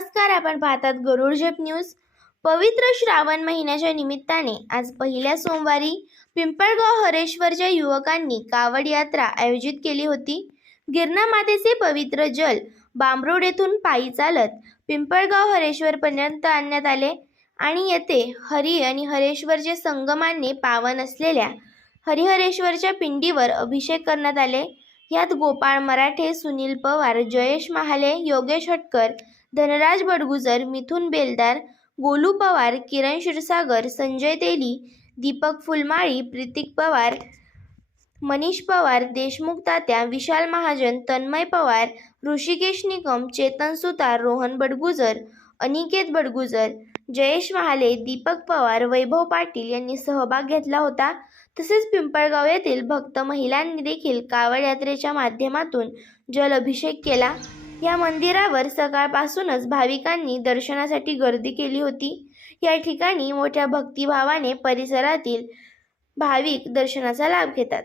नमस्कार आपण पाहतात गरुड झेप न्यूज. पवित्र श्रावण महिन्याच्या निमित्ताने आज पहिल्या सोमवारी पिंपळगाव हरेश्वरच्या युवकांनी कावड यात्रा आयोजित केली होती. गिरणा मातेचे पवित्र जल बांबरोड येथून पायी चालत पिंपळगाव हरेश्वरपर्यंत आणण्यात आले आणि येथे हरी आणि हरेश्वरचे संगमाने पावन असलेल्या हरिहरेश्वरच्या पिंडीवर अभिषेक करण्यात आले. यात गोपाळ मराठे सुनील पवार जयेश महाले योगेश हटकर धनराज बडगुजर मिथुन बेलदार गोलू पवार किरण क्षीरसागर संजय तेली दीपक फुलमाळी प्रितिक पवार मनीष पवार देशमुख तात्या विशाल महाजन तन्मय पवार ऋषिकेश निकम चेतन सुतार रोहन बडगुजर अनिकेत बडगुजर जयेश महाले दीपक पवार वैभव पाटील यांनी सहभाग घेतला होता. तसेच पिंपळगाव येथील भक्त महिलांनी देखील कावड यात्रेच्या माध्यमातून जल अभिषेक केला. या मंदिरावर सकाळपासूनच भाविकांनी दर्शनासाठी गर्दी केली होती. या ठिकाणी मोठ्या भक्तिभावाने परिसरातील भाविक दर्शनाचा लाभ घेतात.